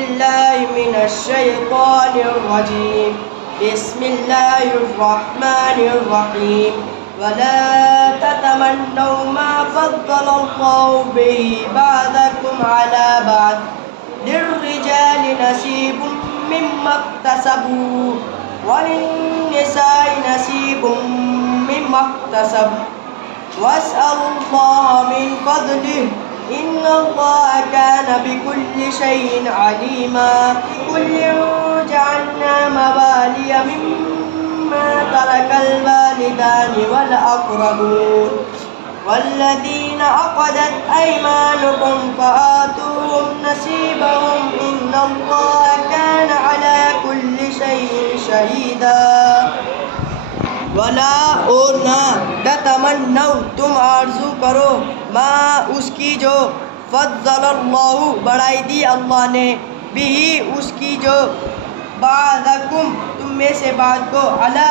بالله من الشيطان الرجيم بسم الله الرحمن الرحيم ولا تتمنوا ما فضل الله به بعضكم على بعض للرجال نصيب مما اكتسبوا وللنساء نصيب مما اكتسبوا واسألوا الله من فضله إن الله كان بكل شيء عليما لكل جعلنا موالي مما ترك الوالدان والأقربون والذين عقدت أيمانكم فآتوهم نصيبهم إن الله كان على كل شيء شهيدا ولا اور نہ تتمنوا تم آرزو کرو ما اس کی جو فضل اللہ بڑھائی دی اللہ نے بھی اس کی جو بعضکم تم میں سے بعض کو علی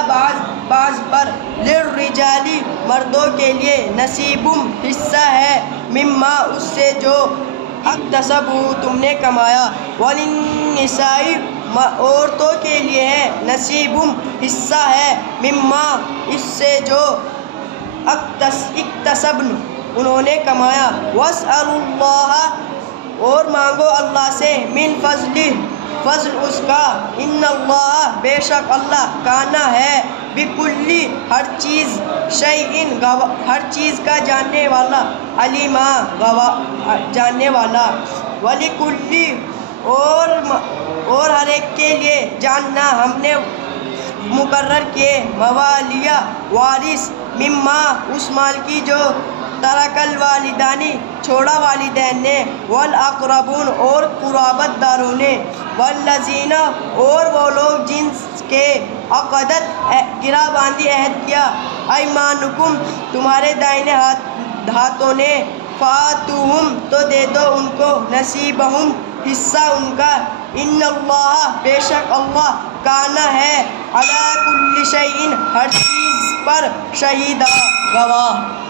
بعض پر للرجال مردوں کے لیے نصیبم حصہ ہے مما اس سے جو اکتسبوا تم نے کمایا وللنساء عورتوں کے لیے ہے نصیبم حصہ ہے مما اس سے جو اکتسبن انہوں نے کمایا واسألوا اللہ اور مانگو اللہ سے من فضل اس کا ان اللہ بے شک اللہ کانا ہے بکلی ہر چیز کا جاننے والا علیما جاننے والا ولکلی اور ہر ایک کے لیے جاننا ہم نے مقرر کیے موالیہ وارث مما اس مال کی جو ترک الوالدانی چھوڑا والدین نے والاقربون اور قرابت داروں نے والذین اور وہ لوگ جن کے عقدت گرا باندھی عہد کیا ایمانکم تمہارے دائنے ہاتھوں نے فاتوہم تو دے دو ان کو نصیبہم حصہ ان کا ان اللہ بے شک اللہ کانا ہے علی کل شیء ہر چیز پر شہیدہ گواہ